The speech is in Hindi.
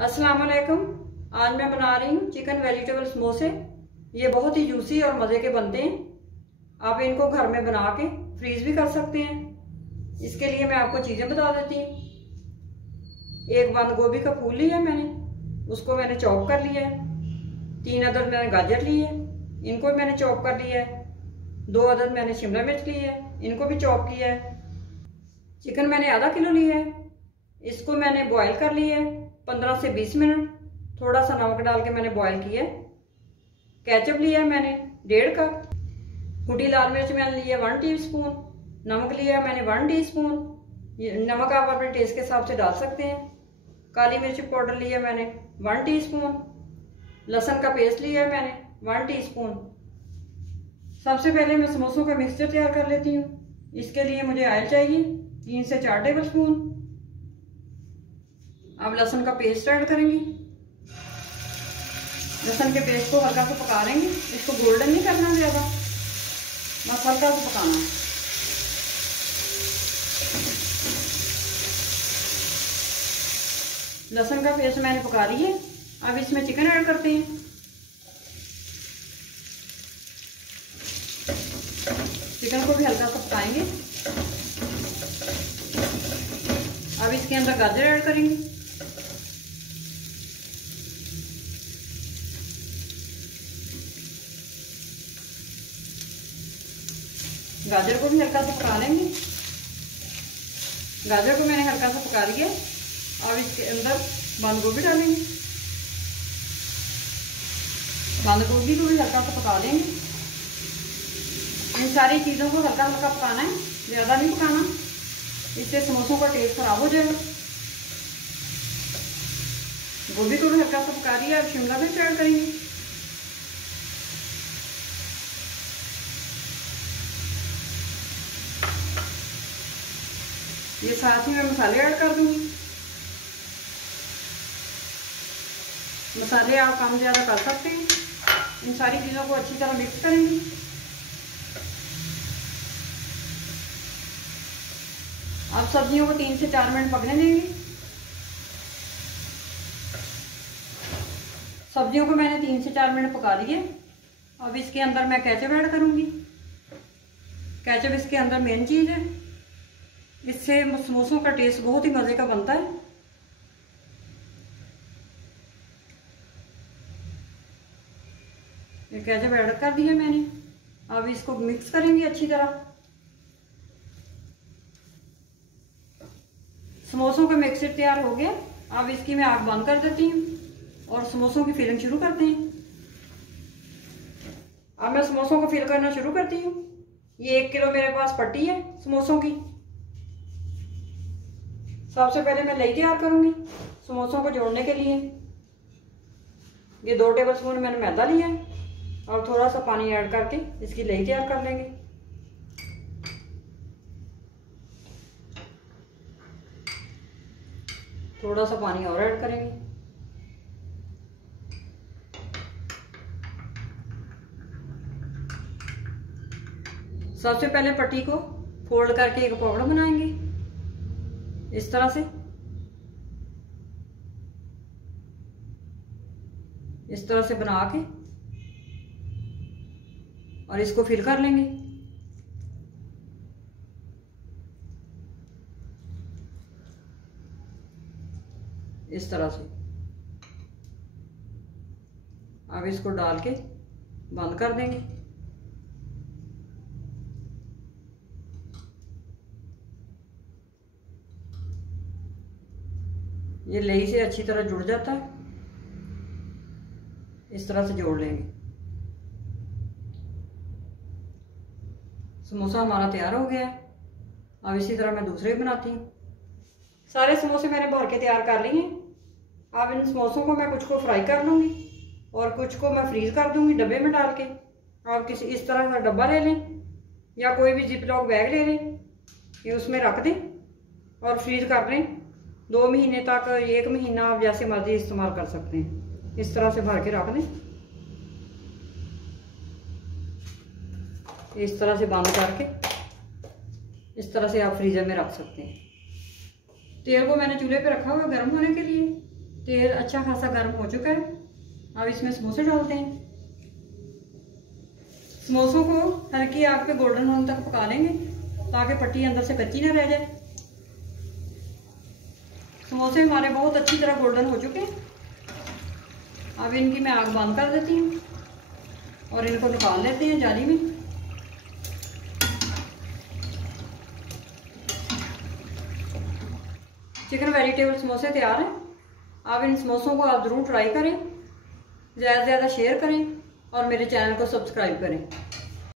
अस्सलाम वालेकुम। आज मैं बना रही हूँ चिकन वेजिटेबल समोसे। ये बहुत ही जूसी और मज़े के बनते हैं। आप इनको घर में बना के फ्रीज भी कर सकते हैं। इसके लिए मैं आपको चीज़ें बता देती हूँ। एक बंद गोभी का फूल लिया मैंने, उसको मैंने चॉप कर लिया है। 3 अदद मैंने गाजर ली है, इनको मैंने चॉप कर लिया है। 2 अदद मैंने शिमला मिर्च ली है, इनको भी चॉप किया है। चिकन मैंने आधा किलो लिया है, इसको मैंने बॉईल कर लिया है 15 से 20 मिनट। थोड़ा सा नमक डाल के मैंने बॉईल किया है। केचप लिया है मैंने 1.5 कप। कुटी लाल मिर्च मैंने लिया 1 टीस्पून। नमक लिया है मैंने 1 टीस्पून। नमक आप अपने टेस्ट के हिसाब से डाल सकते हैं। काली मिर्च पाउडर लिया मैंने 1 टीस्पून। लहसुन का पेस्ट लिया है मैंने 1 टीस्पून। सबसे पहले मैं समोसों का मिक्सचर तैयार कर लेती हूँ। इसके लिए मुझे ऑयल चाहिए 3 से 4 टेबल स्पून। अब लहसुन का पेस्ट ऐड करेंगे। लहसुन के पेस्ट को हल्का सा पका लेंगे। इसको गोल्डन नहीं करना ज़्यादा, बस हल्का सा पकाना है। लहसुन का पेस्ट मैंने पका लिया। अब इसमें चिकन ऐड करते हैं। चिकन को भी हल्का सा पकाएंगे। अब इसके अंदर गाजर ऐड करेंगे। गाजर को भी हल्का सा पका लेंगे। गाजर को मैंने हल्का सा पका लिया। अब इसके अंदर बंद गोभी डालेंगे। बंद गोभी को भी हल्का सा पका लेंगे। इन सारी चीज़ों को हल्का हल्का पकाना है, ज़्यादा नहीं पकाना, इससे समोसों का टेस्ट खराब हो जाएगा। गोभी को भी हल्का सा पका लिया। अब शिमला मिर्च ऐड करेंगे। ये साथ ही मैं मसाले ऐड कर दूंगी। मसाले आप कम ज़्यादा कर सकते हैं। इन सारी चीज़ों को अच्छी तरह मिक्स करेंगे। अब सब्जियों को 3 से 4 मिनट पकने देंगे। सब्जियों को मैंने 3 से 4 मिनट पका लिए। अब इसके अंदर मैं केचप ऐड करूंगी। केचप इसके अंदर मेन चीज़ है। इससे समोसों का टेस्ट बहुत ही मज़े का बनता है। ये केचप ऐड कर दिया मैंने। अब इसको मिक्स करेंगे अच्छी तरह। समोसों का मिक्सचर तैयार हो गया। अब इसकी मैं आग बंद कर देती हूँ और समोसों की फिलिंग शुरू करते हैं। अब मैं समोसों को फिल करना शुरू करती हूँ। ये 1 किलो मेरे पास पट्टी है समोसों की। सबसे पहले मैं लई तैयार करूंगी समोसों को जोड़ने के लिए। ये 2 टेबल स्पून मैंने मैदा लिया है और थोड़ा सा पानी ऐड करके इसकी लई तैयार कर लेंगे। थोड़ा सा पानी और ऐड करेंगे। सबसे पहले पट्टी को फोल्ड करके एक पाउडर बनाएंगे इस तरह से। इस तरह से बना के और इसको फिल कर लेंगे। इस तरह से अब इसको डाल के बंद कर देंगे। ये लई से अच्छी तरह जुड़ जाता है। इस तरह से जोड़ लेंगे। समोसा हमारा तैयार हो गया है। अब इसी तरह मैं दूसरे भी बनाती हूँ। सारे समोसे मैंने भर के तैयार कर लिए हैं। अब इन समोसों को मैं कुछ को फ्राई कर लूँगी और कुछ को मैं फ्रीज कर दूँगी डब्बे में डाल के। आप किसी इस तरह का डब्बा ले लें या कोई भी जिप लॉक बैग ले लें, ये उसमें रख दें और फ्रीज कर लें। 2 महीने तक, 1 महीना आप जैसे मर्जी इस्तेमाल कर सकते हैं। इस तरह से भर के रख दें। इस तरह से बंद करके इस तरह से आप फ्रीजर में रख सकते हैं। तेल को मैंने चूल्हे पे रखा हुआ गर्म होने के लिए। तेल अच्छा खासा गर्म हो चुका है। अब इसमें समोसे डालते हैं। समोसों को हल्की आग पे गोल्डन होने तक पका लेंगे ताकि पट्टी अंदर से कच्ची ना रह जाए। समोसे हमारे बहुत अच्छी तरह गोल्डन हो चुके हैं। अब इनकी मैं आग बंद कर देती हूँ और इनको निकाल लेते हैं जाली में। चिकन वेजिटेबल समोसे तैयार हैं। आप इन समोसों को आप ज़रूर ट्राई करें, ज़्यादा से ज़्यादा शेयर करें और मेरे चैनल को सब्सक्राइब करें।